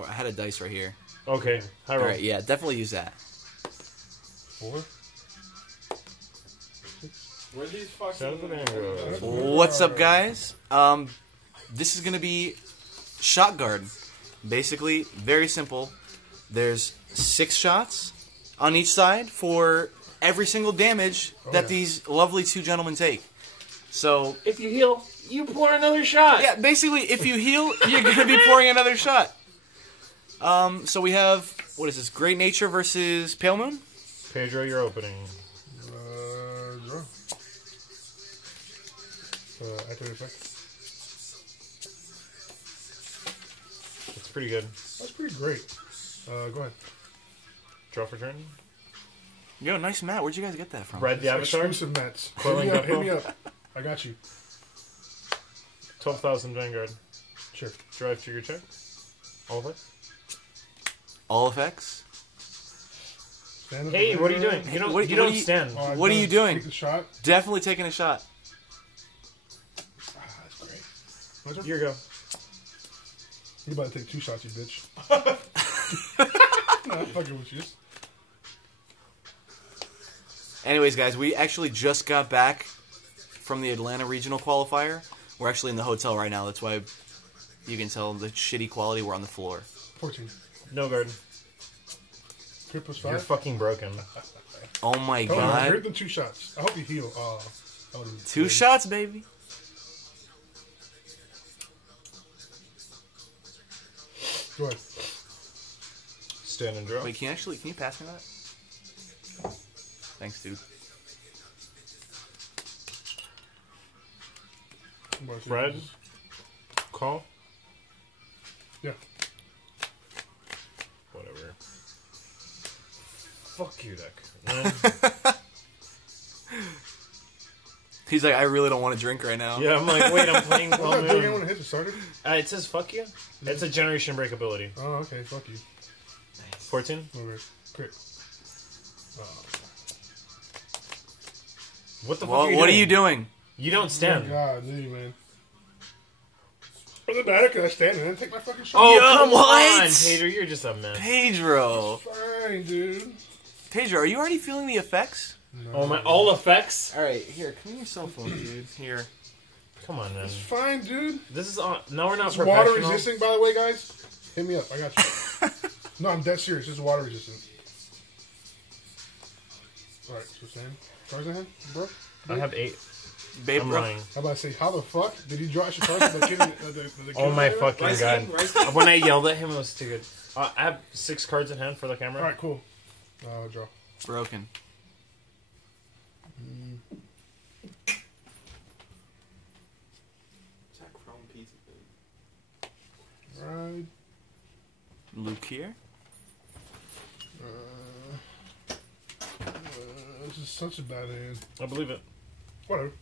Oh, I had a dice right here. Okay. High roll. All right, yeah, definitely use that. 4. Where these fucking... 7. What's up, guys? This is gonna be Shotguard. Basically, very simple. There's 6 shots on each side for every single damage that these lovely 2 gentlemen take. So, If you heal, you pour another shot. yeah, basically, if you heal, you're gonna be pouring another shot. So we have, what is this? Great Nature versus Pale Moon? Pedro, you're opening. Draw. Activate effect. It's pretty good. That's pretty great. Go ahead. Draw for turn. Yo, nice mat. Where'd you guys get that from? Red the Avatar. Exclusive mats. Coiling Hit Gecko. me up. I got you. 12,000 Vanguard. Sure. Drive trigger check. All of it. All effects? Stand up Hey, and what are you down. doing? You don't, What- you what don't do you- stand. Oh, What are you doing? Take the shot. Definitely taking a shot. Ah, that's great. What's up? Here you go. You about to take 2 shots, you bitch. Nah, I'm fucking with you. Anyways, guys, we actually just got back from the Atlanta Regional Qualifier. We're actually in the hotel right now. That's why you can tell the shitty quality. We're on the floor. 14. No guard. Crit plus You're 5. fucking broken. Oh my Oh, I god. heard the 2 shots. I hope you heal. That would've been 2 good. shots, baby. Go ahead. Stand and draw. Wait, can you pass me that? Thanks, dude. Red. Call. Yeah. Whatever. Fuck you, deck. He's like, I really don't want to drink right now. Yeah, I'm like, wait, I'm playing What's Pale that thing I want Moon. to hit the starter? It says fuck you. It's a generation break ability. Oh, okay. Fuck you. 14. Over. Crit. What the fuck Well, are you what doing? are you doing? You don't Oh, stand. God, dude, man. Doesn't matter because I stand and then take my fucking shot. Oh, Yo, come what? on, Pedro. You're just a mess. Pedro. Fine, dude. Pedro, are you already feeling the effects? No. Oh, my. All effects? Alright, here, come your cell phone, dude. Here. Come on, man. It's fine, dude. This is on. No, we're not It's water professional. resistant, by the way, guys. Hit me up. I got you. No, I'm dead serious. This is water resistant. Alright, so Sam. Cards in hand, bro? I have 8. Babe, I'm bro. lying. How about I say, how the fuck did he draw your cards? The kid, the Oh kid my there? fucking Rice god. game, rice game. When I yelled at him, it was too good. I have 6 cards in hand for the camera. Alright, cool. Draw. Broken. Jack from pizza, baby. Right. Luke here. This is such a bad hand. I believe it. Whatever.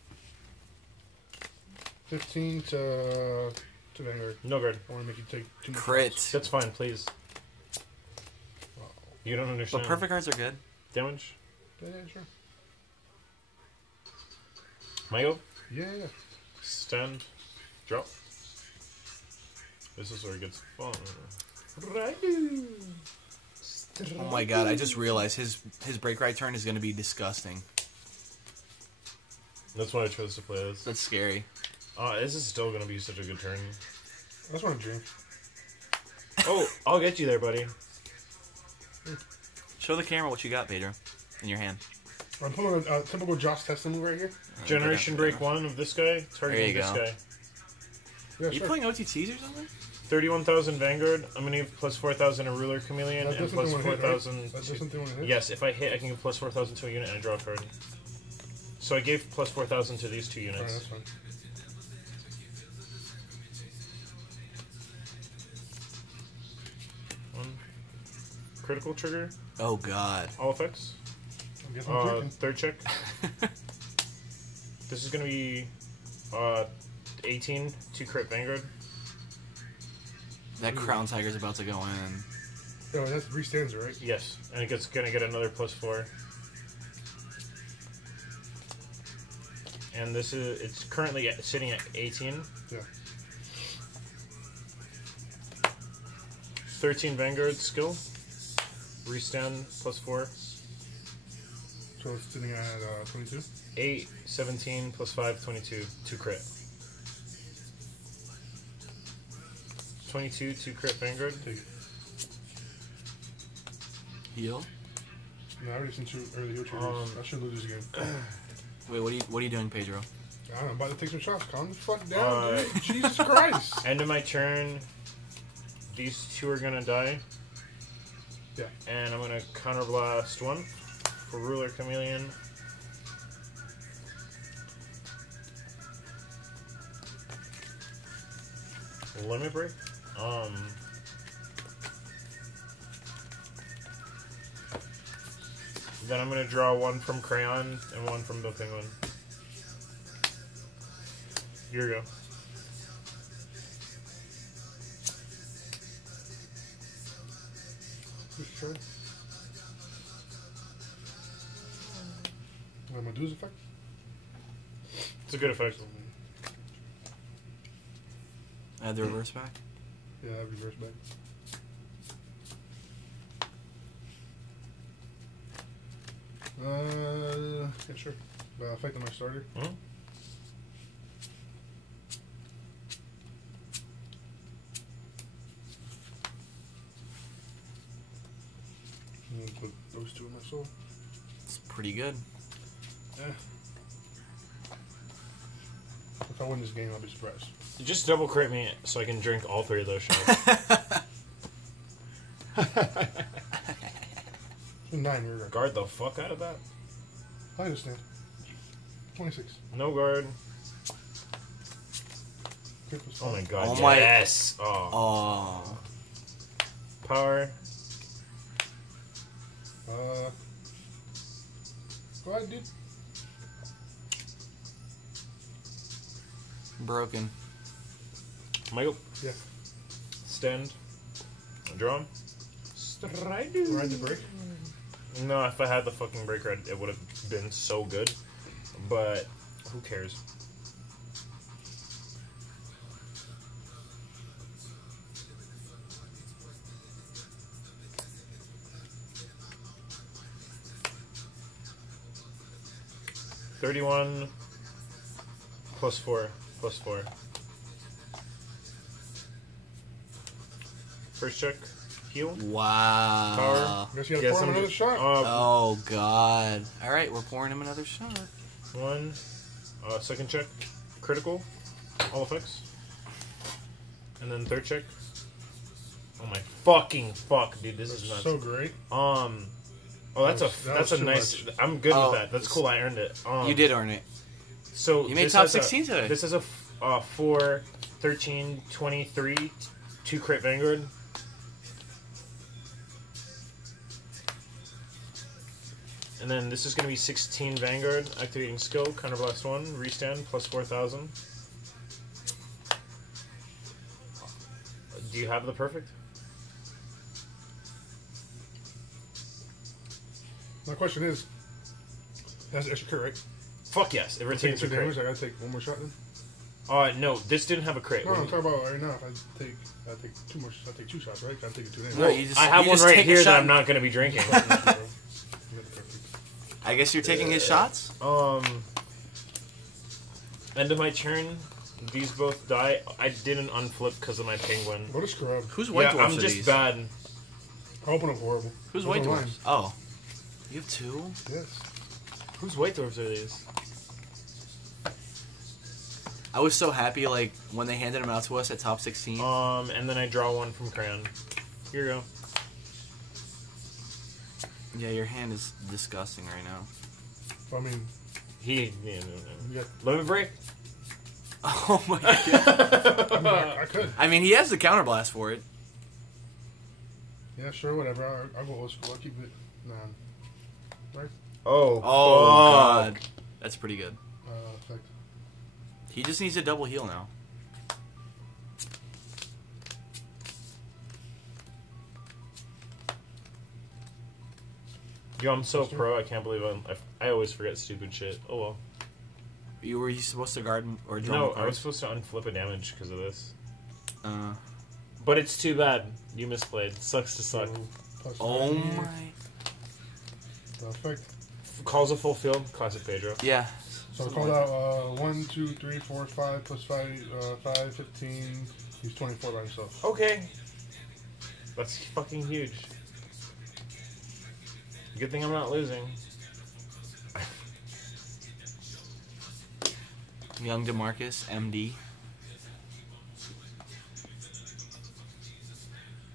15 to Vanguard. No guard. I want to make you take 2 more Crit. shots. That's fine, please. You don't understand. But perfect cards are good. Damage. Yeah, sure. Mayo. Yeah. Stand. Drop. This is where it gets fun. Oh my god, I just realized his break right turn is going to be disgusting. That's why I chose to play this. That's scary. This is still going to be such a good turn. I just want to drink. Oh, I'll get you there, buddy. Show the camera what you got, Pedro, in your hand. I'm pulling a typical Josh Tesla move right here. Generation break 1 of this guy. Targeting There this you go. guy. Yeah, Are you sure. playing OTTs or something? 31,000 Vanguard. I'm going to give plus 4,000 a Ruler Chameleon That and doesn't plus do one hit, right? 4,000. That doesn't do one hit? Yes, if I hit, I can give plus 4,000 to a unit and a draw card. So I gave plus 4,000 to these 2 Alright, units. that's fine. One. Critical trigger. Oh god. All effects. I'm guessing I'm drinking. Third check. This is going to be 18 to crit Vanguard. That Crown Tiger's about to go in. Oh, that's 3 stands, right? Yes, and it's going to get another plus 4. And this is it's currently sitting at 18. Yeah. 13 Vanguard skill. Restand +4. So it's sitting at 22. 8, 17 +5, 22. 2 crit. 22, 2 crit Vanguard. Take it. Heal. No, I already sent you early heal triggers. I should lose this game. Wait, what are you doing, Pedro? I don't know, I'm about to take some shots. Calm the fuck down, dude. Jesus Christ. End of my turn. These two are gonna die. Yeah. And I'm gonna counterblast one for Ruler Chameleon. Limit break. Then I'm gonna draw one from Crayon and one from the Penguin. Here we go. Sure. Medusa effect? It's a good effect. Add the reverse back. Yeah, reverse back. Yeah, sure. Affecting my starter. Hmm? Put those two in my soul. It's pretty good. Yeah. If I win this game, I'll be surprised. Just double crit me so I can drink all three of those shots. 9 here. Guard the fuck out of that. I understand. 26. No guard. Cripples. Oh my god. Oh my- yes. Oh. Oh. Power. Go ahead, dude. Broken. Michael. Yeah. Stand. Draw him. Stride. Ride the break. No, if I had the fucking breaker, it would have been so good. But who cares? $31 +4 +4. First check. Heal. Wow. Power. I guess you gotta Yes, pour him I'm another just- shot. Oh god. All right, we're pouring him another shot. One. Second check. Critical. All effects. And then third check. Oh my fucking fuck, dude! This is nuts. So great. Oh, that's That a was nice. too much. I'm good Oh, with that. That's cool. I earned it. You did earn it. So You made this top has 16 today. This is a 4, 13, 23, 2 crit Vanguard. And then this is going to be 16 Vanguard, activating skill, counterblast 1, restand, plus 4,000. Do you have the perfect? My question is, that's extra crit, right? Fuck yes, it Taking retains 2 the damage, crit. I gotta take one more shot then? No, this didn't have a crit. No, I'm talking about right now. If I take 2 shots, right? I'm taking 2 damage. No, you just- I have you one just right take a here that shot. I'm not going to be drinking. I guess you're taking his shots? End of my turn. These both die. I didn't unflip because of my penguin. What a scrub. Who's white Yeah, dwarfs I'm are just these? bad. I open up horrible. Who's Those white are dwarfs? mine. Oh. You have 2? Yes. Whose white dwarves are these? I was so happy, like, when they handed them out to us at top 16. And then I draw one from Crayon. Here you go. Yeah, your hand is disgusting right now. I mean, Yeah, you got, Limit break? Oh my god. I mean, I could. I mean, he has the counterblast for it. Yeah, sure, whatever. I'll go old school. I'll keep it. Nah. Right? Oh, Oh fuck. god. That's pretty good. Effect. He just needs a double heal now. Yo, I'm so pro, I can't believe I always forget stupid shit. Oh well. Were you supposed to guard or draw No, more I was cards? supposed to unflip a damage because of this. Uh, But it's too bad. You misplayed. Sucks to suck. So, plus Oh 5 here. my. The effect. Calls a full field. Classic Pedro. Yeah. So I called out 1, 2, 3, 4, 5 plus 5, 15. He's 24 by himself. Okay. That's fucking huge. Good thing I'm not losing. Young DeMarcus, MD.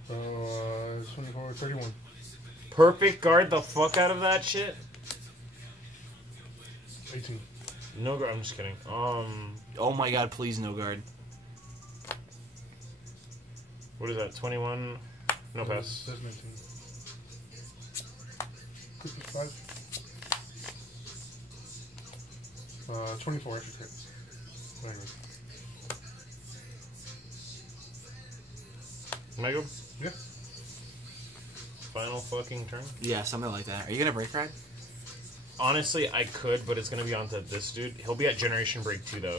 So 24, 31. Perfect guard the fuck out of that shit. 18. No guard. I'm just kidding. Oh my god, please no guard. What is that? 21. No pass. That's 19. 55. 24 extra hits. Anyway. Can I go? Yeah. Final fucking turn. Yeah, something like that. Are you gonna break ride? Honestly, I could, but it's gonna be onto this dude. He'll be at Generation Break 2 though.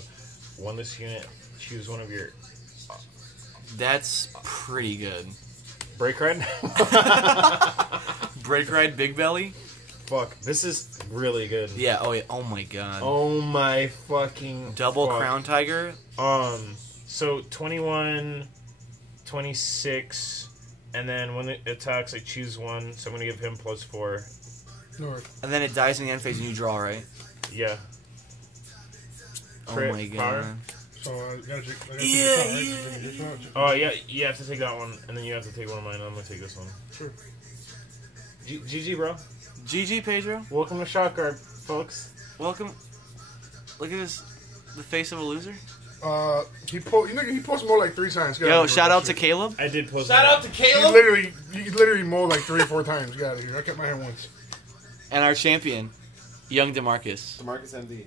Won this unit. Choose one of your That's pretty good. break ride. Break ride, big belly. Fuck, this is really good. Yeah. Oh yeah. Oh my god. Oh my fucking Double fuck. crown tiger. So 21, 26, and then when it attacks, I choose one. So I'm gonna give him +4. No worries. And then it dies in the end phase and you draw, right? Yeah. Oh Crit, my god. power. So I gotta take Yeah, this one, right? Oh yeah, you have to take that one, and then you have to take one of mine. I'm gonna take this one. Sure. GG, bro. GG, Pedro. Welcome to Shotguard, folks. Welcome. Look at this. The face of a loser. He posted more like 3 times. Get out Yo, of here shout with out that to shit. Caleb. I did post. Shout that. out to Caleb. He literally mowed like 3 or 4 times. Get out of here. I kept my hand once. And our champion, Young DeMarcus. DeMarcus MD.